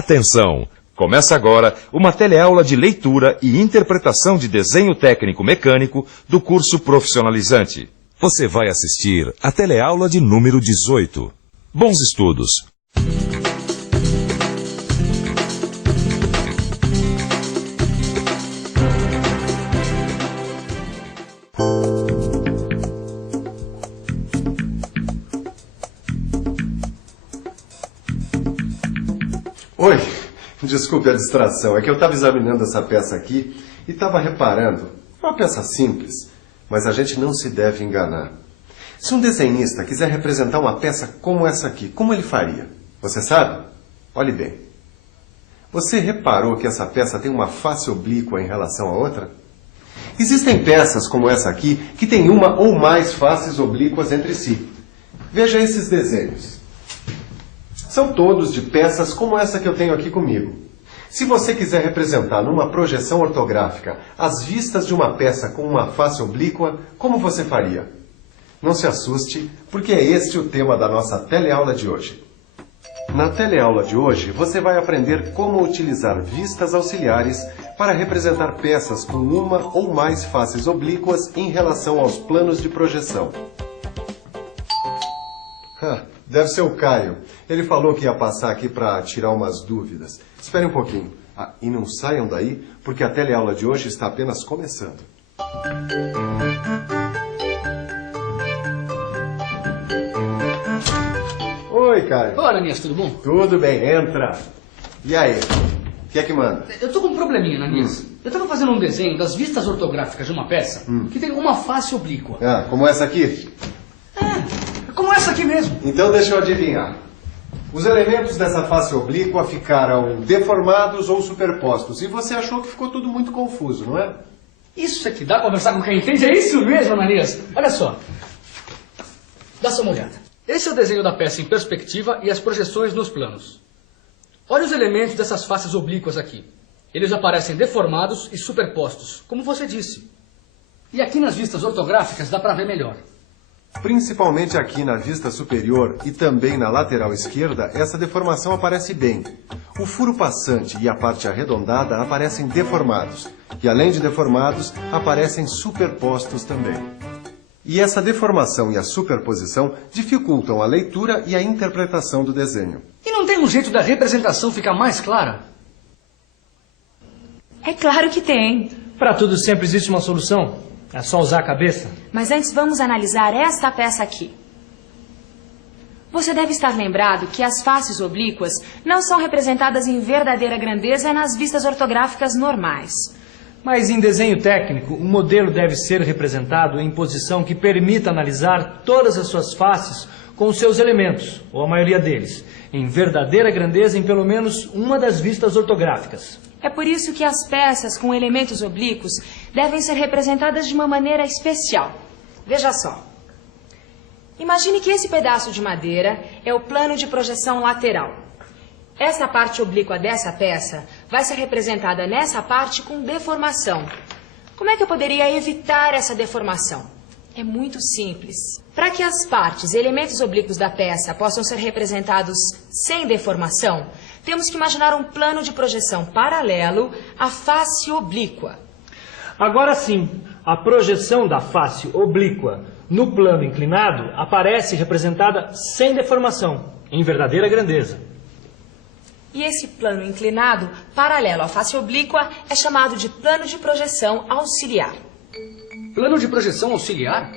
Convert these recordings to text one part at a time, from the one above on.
Atenção! Começa agora uma teleaula de leitura e interpretação de desenho técnico mecânico do curso profissionalizante. Você vai assistir a teleaula de número 18. Bons estudos! Oi, desculpe a distração, é que eu estava examinando essa peça aqui e estava reparando. É uma peça simples, mas a gente não se deve enganar. Se um desenhista quiser representar uma peça como essa aqui, como ele faria? Você sabe? Olhe bem. Você reparou que essa peça tem uma face oblíqua em relação à outra? Existem peças como essa aqui que têm uma ou mais faces oblíquas entre si. Veja esses desenhos. São todos de peças como essa que eu tenho aqui comigo. Se você quiser representar numa projeção ortográfica as vistas de uma peça com uma face oblíqua, como você faria? Não se assuste, porque é este o tema da nossa teleaula de hoje. Na teleaula de hoje, você vai aprender como utilizar vistas auxiliares para representar peças com uma ou mais faces oblíquas em relação aos planos de projeção. Deve ser o Caio. Ele falou que ia passar aqui para tirar umas dúvidas. Espere um pouquinho. E não saiam daí, porque a teleaula de hoje está apenas começando. Oi, Caio. Oi, Ananias, tudo bom? Tudo bem, entra. E aí? O que é que manda? Eu tô com um probleminha, Ananias. Eu tava fazendo um desenho das vistas ortográficas de uma peça que tem uma face oblíqua. Como essa aqui? Como essa aqui mesmo. Então deixa eu adivinhar. Os elementos dessa face oblíqua ficaram deformados ou superpostos. E você achou que ficou tudo muito confuso, não é? Isso aqui dá pra conversar com quem entende? É isso mesmo, Ananias. Olha só. Dá só uma olhada. Esse é o desenho da peça em perspectiva e as projeções nos planos. Olha os elementos dessas faces oblíquas aqui. Eles aparecem deformados e superpostos, como você disse. E aqui nas vistas ortográficas dá pra ver melhor. Principalmente aqui na vista superior e também na lateral esquerda, essa deformação aparece bem. O furo passante e a parte arredondada aparecem deformados. E além de deformados, aparecem superpostos também. E essa deformação e a superposição dificultam a leitura e a interpretação do desenho. E não tem um jeito da representação ficar mais clara? É claro que tem. Para tudo sempre existe uma solução. É só usar a cabeça. Mas antes vamos analisar esta peça aqui. Você deve estar lembrado que as faces oblíquas não são representadas em verdadeira grandeza nas vistas ortográficas normais. Mas em desenho técnico, o modelo deve ser representado em posição que permita analisar todas as suas faces com os seus elementos, ou a maioria deles, em verdadeira grandeza em pelo menos uma das vistas ortográficas. É por isso que as peças com elementos oblíquos devem ser representadas de uma maneira especial. Veja só. Imagine que esse pedaço de madeira é o plano de projeção lateral. Essa parte oblíqua dessa peça vai ser representada nessa parte com deformação. Como é que eu poderia evitar essa deformação? É muito simples. Para que as partes e elementos oblíquos da peça possam ser representados sem deformação, temos que imaginar um plano de projeção paralelo à face oblíqua. Agora sim, a projeção da face oblíqua no plano inclinado aparece representada sem deformação, em verdadeira grandeza. E esse plano inclinado, paralelo à face oblíqua, é chamado de plano de projeção auxiliar. Plano de projeção auxiliar?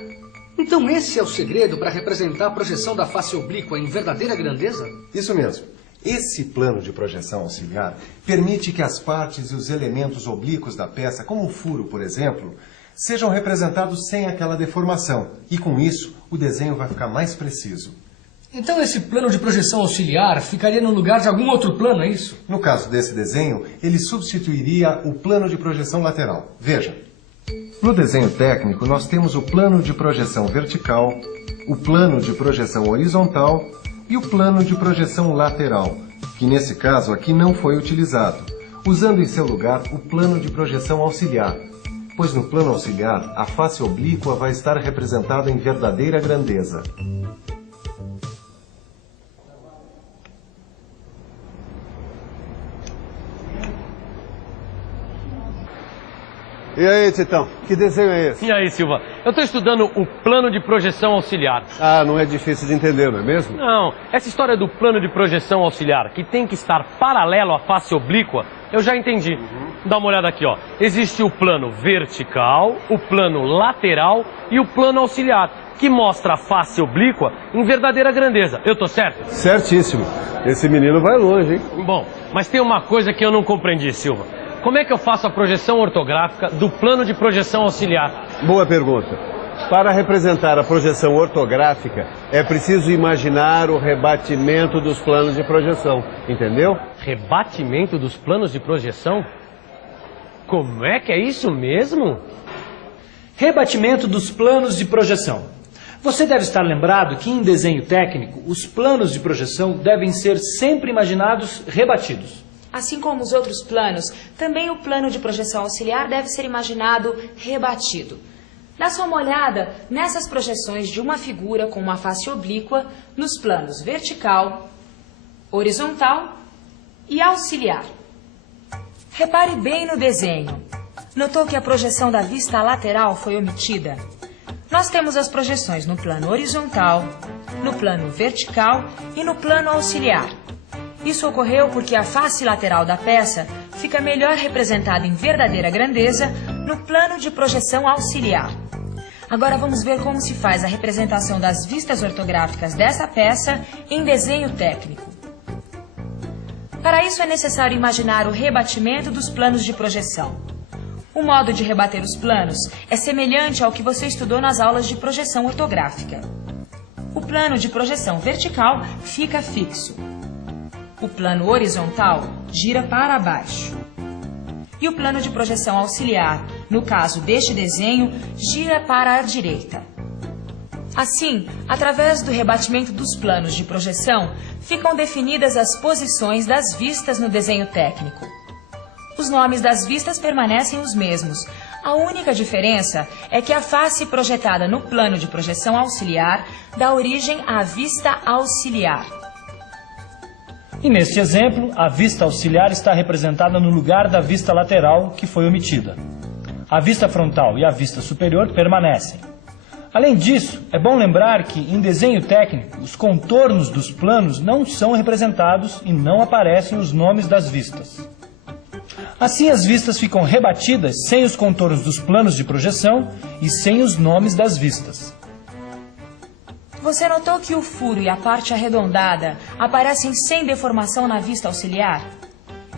Então esse é o segredo para representar a projeção da face oblíqua em verdadeira grandeza? Isso mesmo. Esse plano de projeção auxiliar permite que as partes e os elementos oblíquos da peça, como o furo, por exemplo, sejam representados sem aquela deformação. E com isso, o desenho vai ficar mais preciso. Então esse plano de projeção auxiliar ficaria no lugar de algum outro plano, é isso? No caso desse desenho, ele substituiria o plano de projeção lateral. Veja. No desenho técnico, nós temos o plano de projeção vertical, o plano de projeção horizontal e o plano de projeção lateral, que nesse caso aqui não foi utilizado, usando em seu lugar o plano de projeção auxiliar, pois no plano auxiliar a face oblíqua vai estar representada em verdadeira grandeza. E aí, Titão, que desenho é esse? E aí, Silva? Eu estou estudando o plano de projeção auxiliar. Ah, não é difícil de entender, não é mesmo? Não, essa história do plano de projeção auxiliar, que tem que estar paralelo à face oblíqua, eu já entendi. Dá uma olhada aqui, ó. Existe o plano vertical, o plano lateral e o plano auxiliar, que mostra a face oblíqua em verdadeira grandeza. Eu tô certo? Certíssimo. Esse menino vai longe, hein? Bom, mas tem uma coisa que eu não compreendi, Silva. Como é que eu faço a projeção ortográfica do plano de projeção auxiliar? Boa pergunta. Para representar a projeção ortográfica, é preciso imaginar o rebatimento dos planos de projeção, entendeu? Rebatimento dos planos de projeção? Como é que é isso mesmo? Rebatimento dos planos de projeção. Você deve estar lembrado que em desenho técnico, os planos de projeção devem ser sempre imaginados rebatidos. Assim como os outros planos, também o plano de projeção auxiliar deve ser imaginado rebatido. Dá só uma olhada nessas projeções de uma figura com uma face oblíqua nos planos vertical, horizontal e auxiliar. Repare bem no desenho. Notou que a projeção da vista lateral foi omitida? Nós temos as projeções no plano horizontal, no plano vertical e no plano auxiliar. Isso ocorreu porque a face lateral da peça fica melhor representada em verdadeira grandeza no plano de projeção auxiliar. Agora vamos ver como se faz a representação das vistas ortográficas dessa peça em desenho técnico. Para isso é necessário imaginar o rebatimento dos planos de projeção. O modo de rebater os planos é semelhante ao que você estudou nas aulas de projeção ortográfica. O plano de projeção vertical fica fixo. O plano horizontal gira para baixo. E o plano de projeção auxiliar, no caso deste desenho, gira para a direita. Assim, através do rebatimento dos planos de projeção, ficam definidas as posições das vistas no desenho técnico. Os nomes das vistas permanecem os mesmos. A única diferença é que a face projetada no plano de projeção auxiliar dá origem à vista auxiliar. E neste exemplo, a vista auxiliar está representada no lugar da vista lateral, que foi omitida. A vista frontal e a vista superior permanecem. Além disso, é bom lembrar que, em desenho técnico, os contornos dos planos não são representados e não aparecem os nomes das vistas. Assim, as vistas ficam rebatidas sem os contornos dos planos de projeção e sem os nomes das vistas. Você notou que o furo e a parte arredondada aparecem sem deformação na vista auxiliar?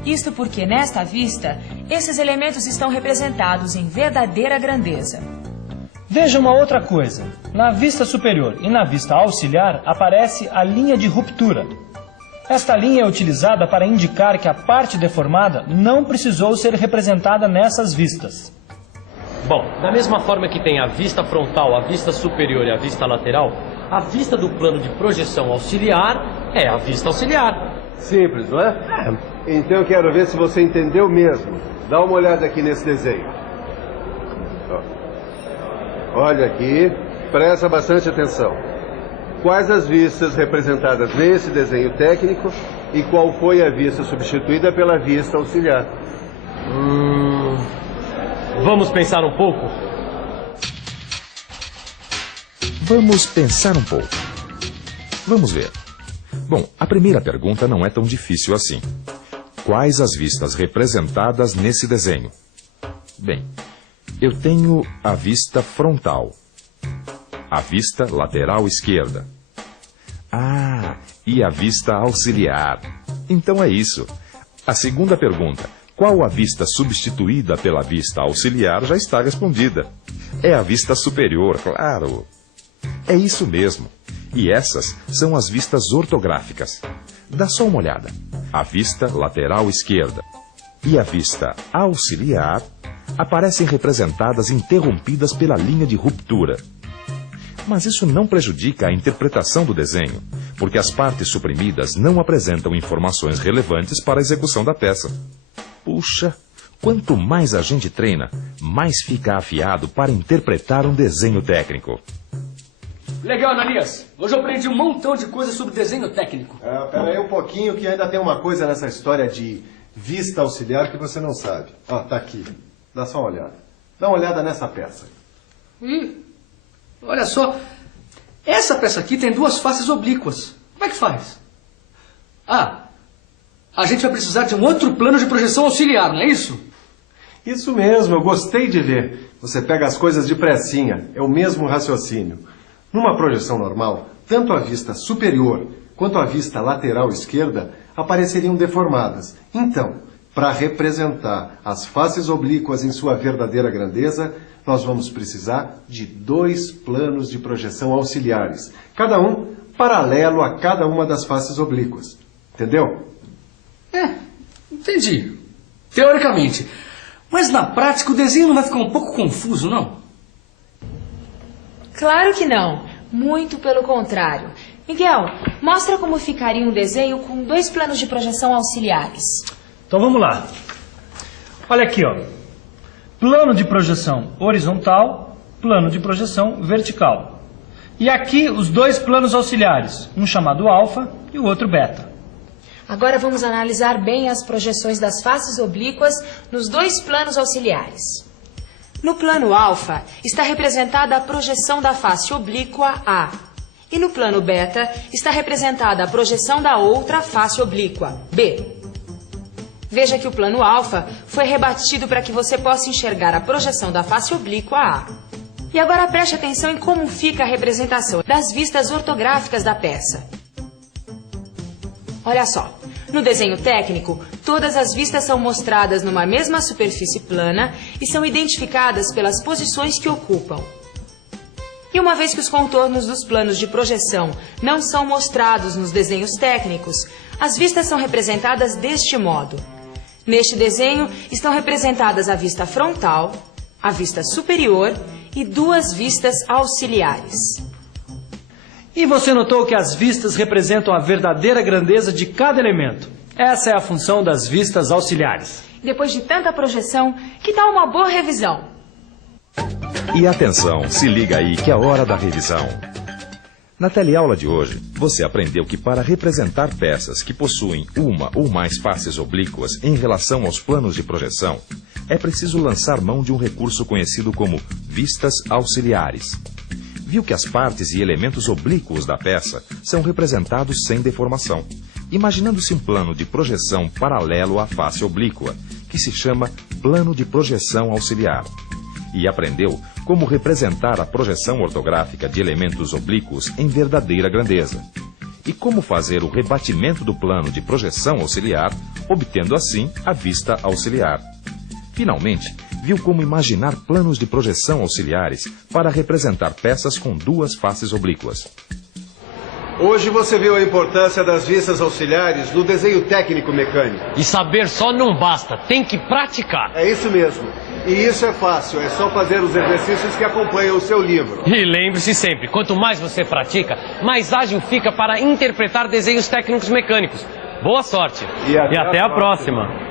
Isto porque, nesta vista, esses elementos estão representados em verdadeira grandeza. Veja uma outra coisa. Na vista superior e na vista auxiliar aparece a linha de ruptura. Esta linha é utilizada para indicar que a parte deformada não precisou ser representada nessas vistas. Bom, da mesma forma que tem a vista frontal, a vista superior e a vista lateral, a vista do plano de projeção auxiliar é a vista auxiliar. Simples, não é? Então eu quero ver se você entendeu mesmo. Dá uma olhada aqui nesse desenho. Olha aqui, presta bastante atenção. Quais as vistas representadas nesse desenho técnico e qual foi a vista substituída pela vista auxiliar? Vamos pensar um pouco? Vamos pensar um pouco. Vamos ver. Bom, a primeira pergunta não é tão difícil assim. Quais as vistas representadas nesse desenho? Bem, eu tenho a vista frontal, a vista lateral esquerda. Ah, e a vista auxiliar. Então é isso. A segunda pergunta, qual a vista substituída pela vista auxiliar, já está respondida. É a vista superior, claro. É isso mesmo. E essas são as vistas ortográficas. Dá só uma olhada. A vista lateral esquerda e a vista auxiliar aparecem representadas interrompidas pela linha de ruptura. Mas isso não prejudica a interpretação do desenho, porque as partes suprimidas não apresentam informações relevantes para a execução da peça. Puxa, quanto mais a gente treina, mais fica afiado para interpretar um desenho técnico. Legal, Ananias. Hoje eu aprendi um montão de coisas sobre desenho técnico. Pera aí um pouquinho que ainda tem uma coisa nessa história de vista auxiliar que você não sabe. Tá aqui. Dá só uma olhada. Dá uma olhada nessa peça. Olha só, essa peça aqui tem duas faces oblíquas. Como é que faz? A gente vai precisar de um outro plano de projeção auxiliar, não é isso? Isso mesmo, eu gostei de ver. Você pega as coisas de pressinha, é o mesmo raciocínio. Numa projeção normal, tanto a vista superior quanto a vista lateral esquerda apareceriam deformadas. Então, para representar as faces oblíquas em sua verdadeira grandeza, nós vamos precisar de 2 planos de projeção auxiliares, cada um paralelo a cada uma das faces oblíquas. Entendeu? Entendi. Teoricamente. Mas na prática o desenho não vai ficar um pouco confuso, não? Claro que não. Muito pelo contrário. Miguel, mostra como ficaria um desenho com 2 planos de projeção auxiliares. Então vamos lá. Olha aqui, ó. Plano de projeção horizontal, plano de projeção vertical. E aqui os 2 planos auxiliares, um chamado alfa e o outro beta. Agora vamos analisar bem as projeções das faces oblíquas nos 2 planos auxiliares. No plano alfa está representada a projeção da face oblíqua A. E no plano beta está representada a projeção da outra face oblíqua, B. Veja que o plano alfa foi rebatido para que você possa enxergar a projeção da face oblíqua A. E agora preste atenção em como fica a representação das vistas ortográficas da peça. Olha só, no desenho técnico, todas as vistas são mostradas numa mesma superfície plana e são identificadas pelas posições que ocupam. E uma vez que os contornos dos planos de projeção não são mostrados nos desenhos técnicos, as vistas são representadas deste modo. Neste desenho estão representadas a vista frontal, a vista superior e 2 vistas auxiliares. E você notou que as vistas representam a verdadeira grandeza de cada elemento. Essa é a função das vistas auxiliares. Depois de tanta projeção, que tal uma boa revisão? E atenção, se liga aí que é hora da revisão. Na teleaula de hoje, você aprendeu que para representar peças que possuem uma ou mais faces oblíquas em relação aos planos de projeção, é preciso lançar mão de um recurso conhecido como vistas auxiliares. Viu que as partes e elementos oblíquos da peça são representados sem deformação, imaginando-se um plano de projeção paralelo à face oblíqua, que se chama plano de projeção auxiliar. E aprendeu como representar a projeção ortográfica de elementos oblíquos em verdadeira grandeza. E como fazer o rebatimento do plano de projeção auxiliar, obtendo assim a vista auxiliar. Finalmente, viu como imaginar planos de projeção auxiliares para representar peças com 2 faces oblíquas. Hoje você viu a importância das vistas auxiliares no desenho técnico mecânico. E saber só não basta, tem que praticar. É isso mesmo. E isso é fácil, é só fazer os exercícios que acompanham o seu livro. E lembre-se sempre, quanto mais você pratica, mais ágil fica para interpretar desenhos técnicos mecânicos. Boa sorte! E até a próxima.